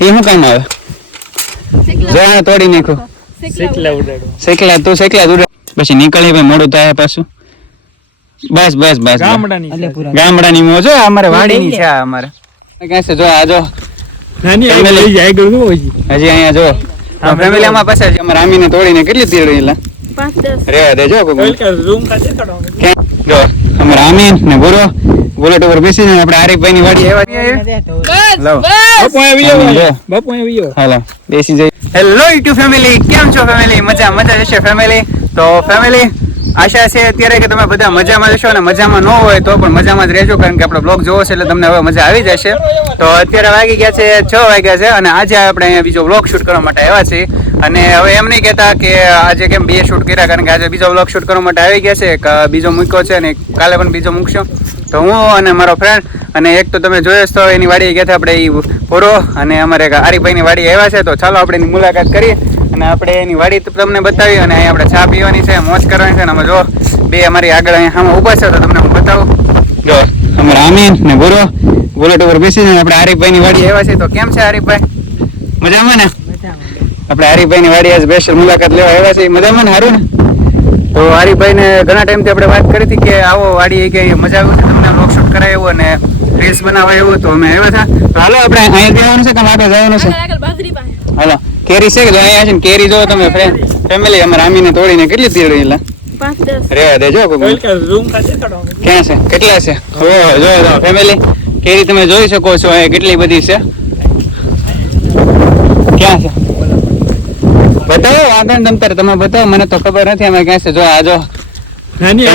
એ શું કામ આવે? જો આને તોડી નાખો. શેકલા ઉડાડવા શેકલા તું પછી નીકળી ભાઈ મોડું થાય પાછું. બસ બસ બસ ગામડાની ગામડાની મોજ અમારે વાડીની છે અમારે. ક્યાં છે જો આ જો. નાની લઈ જાય? હજી અહીંયા જો. ફેમિલી માં પાસે છે. અમારે આમીને તોડીને કેટલી તીરડી લા? રેવા દેજો રૂમ કા જો અમારે આમીન ને ગુરુ બુલેટ ઉપર બેસીને આપણે આરીફભાઈ ની વાડી આવ્યા બેસી. જઈ હેલો યુટ્યુબ ફેમિલી કેમ છો ફેમિલી મજા મજા જશે ફેમિલી તો ફેમિલી આશા છે અત્યારે કે તમે બધા મજામાં જશો અને મજામાં ન હોય તો પણ મજામાં જ રહેજો કારણ કે આપણો બ્લોગ જોવો છે એટલે તમને હવે મજા આવી જશે. તો અત્યારે વાગી ગયા છે છ વાગ્યા છે અને આજે આપણે અહીંયા બીજો બ્લોગ શૂટ કરવા માટે આવ્યા છીએ. અને હવે એમ નહીં કહેતા કે આજે કેમ બે શૂટ કર્યા કારણ કે આજે બીજો બ્લોગ શૂટ કરવા માટે આવી ગયા છે. બીજો મૂક્યો છે અને કાલે પણ બીજો મૂકશો. તો હું અને મારો ફ્રેન્ડ અને એક તો તમે જોયો છો તો એની વાડી ગયા આપણે એ પૂરો અને અમારે એક આરીફભાઈની વાડી આવ્યા છે તો ચાલો આપણે એની મુલાકાત કરીએ. અને આપણે એની વાડી તમને બતાવી અને અહીં આપણે ચા પીવાની છે મોજ કરવાની છે અને અમે જો બે અમારી આગળ અહીંયા આમાં ઊભા છે તો તમને હું બતાવું. જો અમારા આમીન ને ગુરુ બુલેટ ઉપર બેસીને આપણે આરીફભાઈની વાડી આવ્યા છે તો કેમ છે આરીફભાઈ મજામાં ને? આપણે હરીભાઈની વાડી આજ સ્પેશિયલ મુલાકાત લેવા આવ્યા છે મજામાં ને સારું ને તો હરીભાઈને ઘણા ટાઈમથી આપણે વાત કરી હતી કે આવો વાડી કે મજા આવ્યું છે તમને લોક શૂટ કરાય એવું અને રીલ્સ બનાવવા એવું તો અમે આવ્યા હતા. તો હાલો આપણે અહીંયા જવાનું છે કે આગળ જવાનું છે? આગળ આગળ બાજરી પાસે. હાલો. કેરી છે કે જો અહીંયા છે ને કેરી જો તમે ફેમિલી અમે રામીને તોડીને કેટલી તીરડી લા? રેવા દેજો ક્યાં છે? કેટલા છે? જો જો ફેમિલી કેરી તમે જોઈ શકો છો અહીંયા કેટલી બધી છે. ક્યાં છે? બતાવો આગળ નહીં તમ તમે બતાવો મને તો ખબર નથી અમે ક્યાં છે. જો આ જો? હજી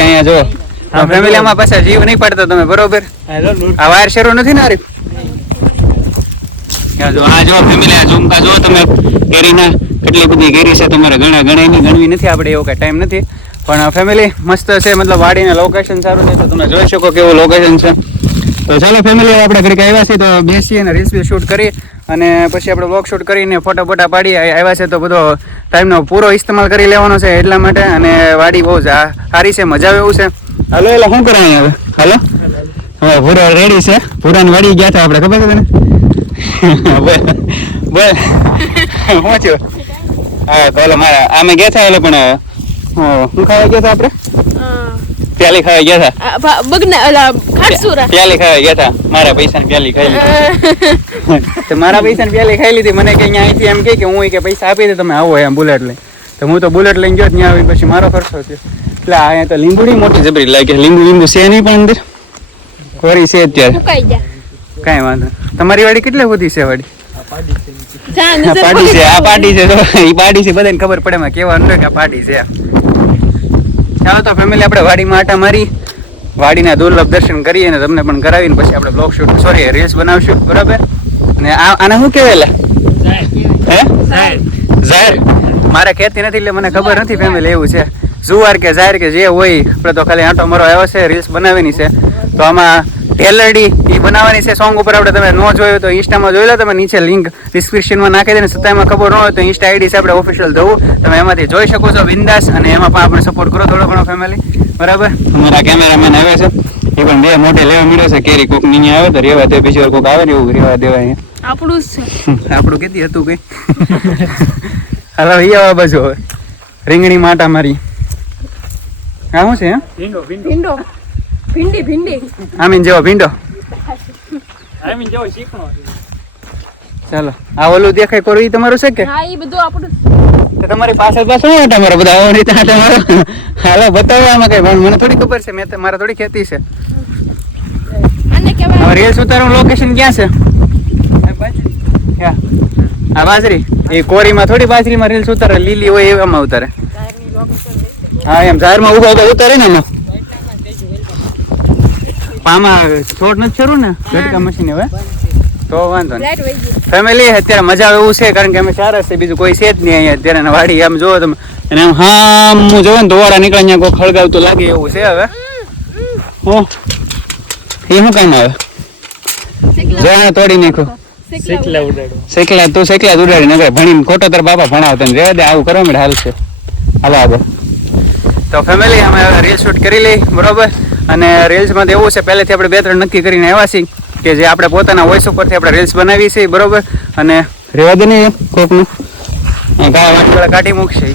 અહીંયા જો. હા, ફેમિલી આમાં પાછા જીવ નહીં પડતો તમે બરોબર? આ વાયર શરૂ નથી ને આરીફ જો આ જો ફેમિલી આ ઝુમકા જો તમે કેરીના કેટલી બધી કેરી છે તમારે ઘણા ગણાયની ગણવી નથી આપણે એવો કઈ ટાઈમ નથી. પણ ફેમિલી મસ્ત છે મતલબ વાડીને લોકેશન સારું છે તો તમે જોઈ શકો કેવું લોકેશન છે. તો ચાલો ફેમિલી આપણે ઘડીક આવ્યા છીએ તો બેસીએ અને રીલ્સ શૂટ કરી અને પછી આપણે શૂટ કરીને ફોટા ફોટા પાડી આવ્યા છે તો બધો ટાઈમનો પૂરો ઇસ્તેમાલ કરી લેવાનો છે એટલા માટે અને વાડી બહુ જા- સારી છે મજા આવે એવું છે. હાલો એટલે શું કરાય હવે? હાલો? હવે ભૂરો રેડી છે. ભૂરાની વાડી ગયા હતા આપણે ખબર છે તને? બોલ બોલ. શું થયું હા તો ઓલો મારા આમે ગયા હતા એટલે પણ શું ખાવા ગયા હતા આપણે? પ્યાલી ખાવા ગયા હતા બગના ઓલા ખાટસુરા. પ્યાલી ખાવા ગયા હતા મારા પૈસા પ્યાલી ખાઈ લીધી તો મારા પૈસા પ્યાલી ખાઈ લીધી. મને કે અહીંયા અહીંથી એમ કે હું કે પૈસા આપી દે તમે આવો એમ બુલેટ લઈ તો હું તો બુલેટ લઈને ગયો ત્યાં આવી પછી મારો ખર્ચો થયો. એટલે અહીંયા તો લીંબુડી મોટી જબરી લાગે. લીંબુ લીંબુ છે નહીં પણ અંદર? કોરી છે અત્યારે. કાંઈ વાંધો નહીં. તમારી વાડી કેટલી બધી છે વાડી જા આ નજર પાડી છે આ પાડી છે. તો ઈ પાડી છે બધાને ખબર પડે એમાં કહેવાનું હોય કે આ પાડી છે. ચાલો તો ફેમિલી આપણે વાડીમાં આટા મારી વાડીના દુર્લભ દર્શન કરીએ અને તમને પણ કરાવીને પછી આપણે બ્લોગ શૂટ સોરી રીલ્સ બનાવશું બરાબર? અને આ આને શું કહેવાય હે? ઝાહેર મારે કહેતી નથી એટલે મને ખબર નથી ફેમિલી એવું છે. જુવાર કે જાહેર કે જે હોય આપણે તો ખાલી આંટો મારો આવ્યો છે રીલ્સ બનાવવાની છે. તો આમાં ઢેલડી એ બનાવવાની છે સોંગ ઉપર આપણે તમે ન જોયું તો ઇન્સ્ટામાં જોઈ લો તમે નીચે લિંક ડિસ્ક્રિપ્શનમાં નાખી દે ને છતાંયમાં ખબર ન હોય તો ઇન્સ્ટા આઈડી છે આપણે ઓફિશિયલ જવું. તમે એમાંથી જોઈ શકો છો બિંદાસ અને એમાં પણ આપણે સપોર્ટ કરો થોડો ઘણો ફેમિલી બરાબર? અમારા કેમેરામેન આવે છે. એ પણ બે મોટે લેવા મળ્યો છે. કેરી કોકની આવે તો રેવા દે બીજી વાર કોક આવે ને એવું રેવા દેવાય અહીંયા. આપણું જ છે. આપણું કેતી હતું કઈ? હાલો ઈ આવા બાજુ હવે રીંગણી માટા મારી. આ શું છે હે? ભીંડો ભીંડો. ભીંડો. ભીંડી આમીન જેવો ભીંડો. આમીન જેવો શીખણો. ચાલો આ ઓલું દેખાય કોરું ઈ તમારું છે કે? હા એ બધું આપણું તો તમારી પાસે શું તમારો બધા આવો રીતે આટા મારો હાલો બતાવો આમાં કઈ મને થોડી ખબર છે મેં તો મારે થોડી ખેતી છે. રીલ્સ ઉતારવાનું લોકેશન ક્યાં છે? હા આ બાજરી? એ કોરીમાં થોડી બાજરીમાં રીલ્સ ઉતારે લીલી હોય એવામાં ઉતારે. હા એમ ઝાડમાં ઊભા ઊભા ઉતારે ને એમાં. આમાં છોડ નથી છરું ને? ઝટકા મશીન હવે? તો વાંધો નહીં. લાઈટ વહી ગઈ ફેમિલી અત્યારે મજા આવે એવું છે કારણ કે અમે ચાર છે બીજું કોઈ છે જ નહીં અહીંયા. અત્યારે વાડી આમ જોવો તમે. અને આમ હામ હું જોવે ને ધોવાડા નીકળે અહીંયા કોઈ ખળગાવતું લાગે એવું છે હવે. હો. એ શું કામ આવે? જો તોડી નાખ્યું. શેકલા શેકલા તું શેકલા ઉડાડી નગર ભણીને ખોટો તાર બાપા ભણાવતા ને દે આવું કરવા મળે હાલ છે. હાલો આગળ. તો ફેમિલી અમે રીલ શૂટ કરી લઈ બરોબર? અને રીલ્સમાં તો એવું છે પહેલેથી આપણે બે ત્રણ નક્કી કરીને આવ્યા છીએ કે જે આપણે પોતાના વોઇસ ઉપરથી આપણે રીલ્સ બનાવી છીએ બરોબર? અને રેવા દે ને કોકનું. કાઢી મૂકશે.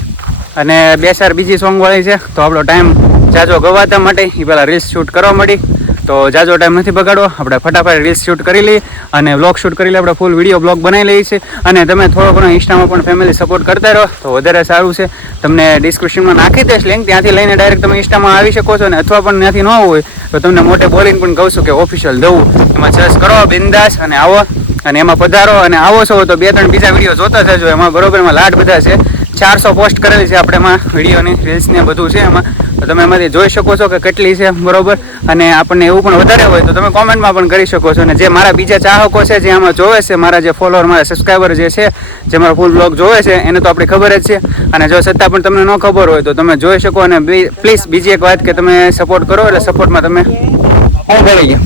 અને બે ચાર બીજી સોંગ વાળી છે તો આપણો ટાઈમ જાજો ગવાતા માટે એ પહેલાં રીલ્સ શૂટ કરવા મળી તો જાજો ટાઈમ નથી બગાડવો, આપણે ફટાફટ રીલ્સ શૂટ કરી લઈએ અને વ્લોગ શૂટ કરી લઈએ, આપણે ફૂલ વીડિયો બ્લોગ બનાવી લઈએ છીએ. અને તમે થોડો ઘણો ઇન્સ્ટામાં પણ ફેમિલી સપોર્ટ કરતા રહો, તો વધારે સારું છે. તમને ડિસ્ક્રિપ્શનમાં નાખી દઈશ લિંક ત્યાંથી લઈને ડાયરેક્ટ તમે ઇન્સ્ટામાં આવી શકો છો અને અથવા પણ ત્યાંથી ન હોય, તો તમને મોટે બોલીને પણ કહું છું કે ઓફિશિયલ દઉં. એમાં સર્ચ કરો, બિંદાસ, અને આવો, અને એમાં પધારો, અને આવો છો તો બે ત્રણ બીજા વીડિયો જોતા જજો. એમાં બરોબર એમાં લાડ બધા છે. ચારસો પોસ્ટ કરેલી છે આપણે એમાં વિડીયોની રીલ્સને બધું છે એમાં. તો તમે એમાંથી જોઈ શકો છો કે કેટલી છે, બરોબર? અને આપણને એવું પણ વધારે હોય તો તમે કોમેન્ટમાં પણ કરી શકો છો. અને જે મારા બીજા ચાહકો છે, જે આમાં જોવે છે, મારા જે ફોલોઅર મારા સબસ્ક્રાઈબર જે છે, જે મારા ફૂલ બ્લોગ જોવે છે, એને તો આપણી ખબર જ છે. અને જો છતાં પણ તમને ન ખબર હોય તો તમે જોઈ શકો અને પ્લીઝ બીજી એક વાત કે તમે સપોર્ટ કરો એટલે સપોર્ટમાં તમે કરી ગયા.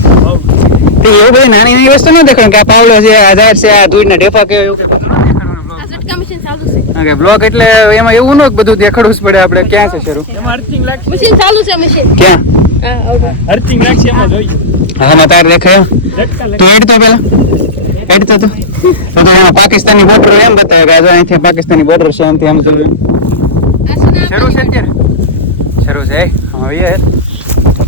એવું બધી નાની નાની વસ્તુ ન દેખાય, કે આ પાવલો છે, આ છે, આ દૂધના ઢેફા કે એવું કંઈ બધું ન દેખાડવાનું આ ઝટકા મશીન ચાલુ છે. ઓકે બ્લોક એટલે એમાં એવું ન બધું દેખાડવું જ પડે આપણે ક્યાં છે શરૂ? એમાં અર્થિંગ લાગશે. મશીન ચાલુ છે મશીન ક્યાં? હા અર્થિંગ લાગશે એમાં જોઈએ હા તાર દેખાય? તો એડ તો પેલા? એડ તો? તું તો તો એમાં પાકિસ્તાની બોર્ડર એમ બતાવે કે આજે અહીંથી પાકિસ્તાની બોર્ડર છે એમ. આમ તો શરૂ છે અત્યારે? શરૂ છે એ હા એ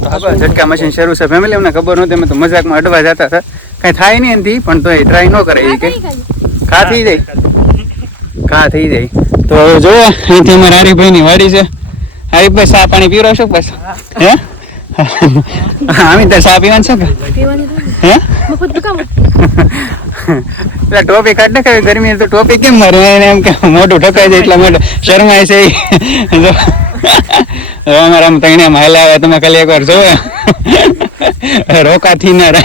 તો ખબર ઝટકા મશીન શરૂ છે. ફેમિલી અમને ખબર નહોતી અમે તો મજાકમાં અડવા જતા હતા. કઈ થાય નહીં એનાથી પણ તો એ ટ્રાય ન કરે એ કે. ખાતી જાય. ખા થઈ જાય? તો હવે જો અહીંથી અમારા હરીભાઈ ની વાડી છે. હરીફભાઈ સા પાણી પીવડાવશો બસ? હે? આમી તો સા પીવાનું છે હે? ટોપી કાઢ નાખે ગરમી તો ટોપી કેમ મારે એમ કે મોઢું ઢકાઈ જાય એટલા માટે શરમાય છે અમારા આમ તઈને આમ આવે તમે ખાલી એકવાર જોવે રોકાથી ના રહે.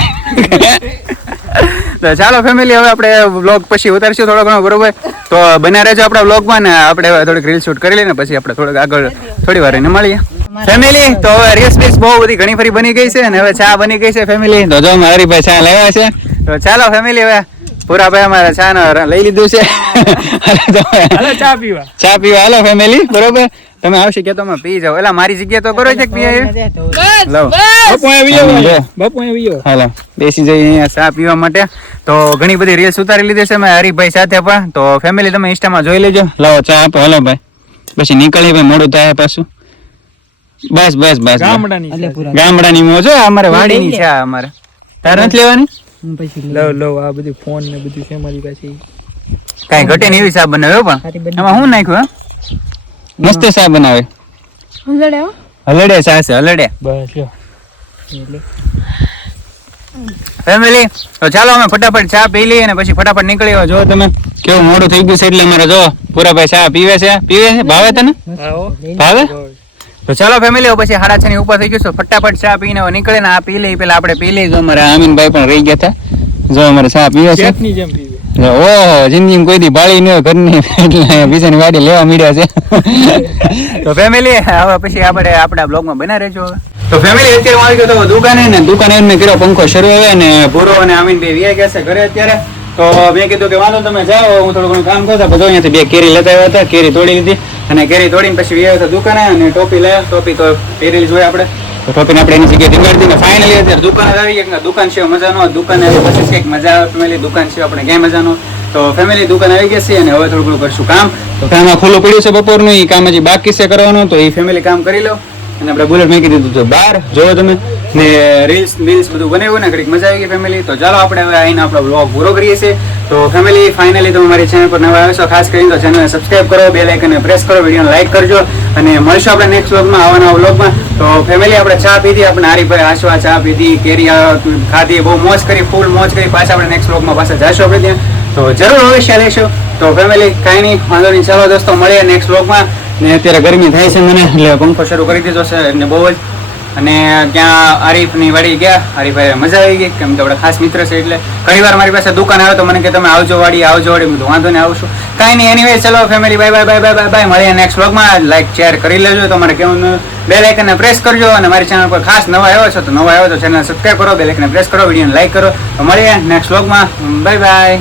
તો ચાલો ફેમિલી હવે આપણે વ્લોગ પછી ઉતારશું થોડો ઘણો બરોબર? તો બન્યા રહેજો આપણા વ્લોગમાં ને આપણે થોડીક રીલ શૂટ કરી લઈએ ને પછી આપણે થોડુંક આગળ થોડી વાર એને મળીએ ફેમિલી તો હવે રીલ્સ બીલ્સ બહુ બધી ઘણી ફરી બની ગઈ છે અને હવે ચા બની ગઈ છે ફેમિલી તો જો મારી ભાઈ ચા લેવા છે તો ચાલો ફેમિલી હવે પૂરા ભાઈ અમારે ચા નો લઈ લીધું છે. ચા પીવા. ચા પીવા. હાલો ફેમિલી બરોબર? તમે આવશે કે તમે પી જાઓ. એલા મારી જગ્યા તો કરો છે કે પી બસ લાવો. બાપુ અહીંયા આમ વિયો જો. બાપુ અહીંયા વિયો હાલો. બેસી જઈ અહીંયા ચા પીવા માટે. તો ઘણી બધી રીલ્સ ઉતારી લીધી છે મેં હરીભાઈ સાથે પણ. તો ફેમિલી તમે ઇન્સ્ટામાં જોઈ લેજો. લાવો ચા આપો. હાલો ભાઈ. પછી નીકળી ભાઈ મોડું થાય પાછું. બસ બસ બસ. ગામડાની ગામડાની મોજો અમારે વાડીની છે અમારે. તારે નથી લેવાની? લો લો આ બધું ફોન ને બધું છે મારી પાસે કઈ ઘટે ને એવી સાબ બનાવ્યો પણ. એમાં હું નાખ્યું હા? મસ્ત ચા બનાવે. હલડે હલડે ચા છે હલડે. બસ લ્યો. ફેમિલી તો ચાલો અમે ફટાફટ ચા પી લઈએ અને પછી ફટાફટ નીકળી આવો. જો તમે કેવું મોડું થઈ ગયું છે એટલે અમારે જો પૂરાભાઈ ચા પીવે છે. પીવે છે? ભાવે તને? ભાવે? તો ચાલો ફેમિલી પછી સાડા છ ની ઉપર થઈ ગયું છે ફટાફટ ચા પીને નીકળે ને આ પી લઈ પેલા આપણે પી લઈ જો અમારા અમીનભાઈ પણ રહી ગયા હતા. જો અમારે ચા પીવે છે. ઓહો જિંદગી કોઈ દી બાળી ન ઘરની. એટલે બીજાની ગાડી લેવા મળ્યા છે. તો ફેમિલી હવે પછી આપણે આપણા બ્લોગમાં બના રહેજો તો ફેમિલી અત્યારે આવી ગયો તો દુકાને ને દુકાને મેં કર્યો પંખો શરૂ આવે ને ભૂરો અને આમીનભાઈ વ્યાય ગયા છે ઘરે અત્યારે. તો મેં કીધું કે વાંધો તમે જાઓ હું થોડું ઘણું કામ કરતા બધો અહીંયાથી બે કેરી લેતા આવ્યા હતા કેરી તોડી લીધી. અને કેરી તોડીને પછી વ્યાય હતા દુકાને અને ટોપી લાવ્યા. ટોપી તો પહેરેલી જોઈએ આપણે. તો ટોપીને આપણે એની જગ્યાએ ટીંગાડી દઈએ. ફાઇનલી અત્યારે દુકાન આવી ગયા દુકાન છે મજા નો દુકાન આવી પછી કંઈક મજા આવે ફેમિલી દુકાન છે આપણે ક્યાંય મજા તો ફેમિલી દુકાન આવી ગઈ છે અને હવે થોડું ઘણું કરશું કામ. તો કામ ખુલ્લું પડ્યું છે બપોરનું. એ કામ હજી બાકી છે કરવાનું. તો એ ફેમિલી કામ કરી લો. અને આપણે બુલેટ મેં કીધું તો બહાર. જોવો તમે. ને રીલ્સ રીલ્સ બધું બનાવ્યું ને, ઘડીક મજા આવી ગઈ ફેમિલી તો ચાલો આપણે હવે આવીને આપણો બ્લોગ પૂરો કરીએ છીએ. તો ફેમિલી ફાઇનલી તમે મારી ચેનલ પર નવા આવ્યો ખાસ કરીને તો ચેનલને સબસ્ક્રાઇબ કરો બે લાઇકને પ્રેસ કરો વિડીયોને લાઈક કરજો. અને મળશું આપણે નેક્સ્ટ વ્લોગમાં આવા નવા તો ફેમિલી આપણે ચા પીધી, આપણે હરીભાઈ આશવા ચા પીધી કેરી ખાધી, બહુ મોજ કરી ફૂલ મોજ કરી. પાછા આપણે નેક્સ્ટ વ્લોગમાં પાછા જઈશું આપણે ત્યાં. તો જરૂર અવશ્ય લેશો. તો ફેમિલી કાંઈ નહીં, વાંધો નહીં. ચાલો દોસ્તો, મળીએ નેક્સ્ટ વ્લોગમાં ને અત્યારે ગરમી થાય છે મને, એટલે પંખો શરૂ કરી દીધો છે એટલે બહુ જ. અને ત્યાં આરીફની વાડી ગયા આરીફભાઈ મજા આવી ગઈ, કેમ કે આપણે ખાસ મિત્ર છે એટલે. ઘણી વાર મારી પાસે દુકાન આવે તો મને કે, તમે આવજો વાડી આવજો વાડી. હું વાંધો નહીં, આવશું. કાંઈ નહીં એનીવે ચલો family bye bye bye bye bye bye મળીએ નેક્સ્ટ વ્લોગમાં લાઈક શેર કરી લેજો, તમારે કેવું બે લાઇકને પ્રેસ કરજો, અને મારી ચેનલ પર ખાસ નવા આવ્યો છો તો નવા આવ્યો તો ચેનલ સબસ્ક્રાઈબ કરો, બે લાઇકને પ્રેસ કરો, વિડીયોને લાઈક કરો. તો મળીએ નેક્સ્ટ વ્લોગમાં બાય બાય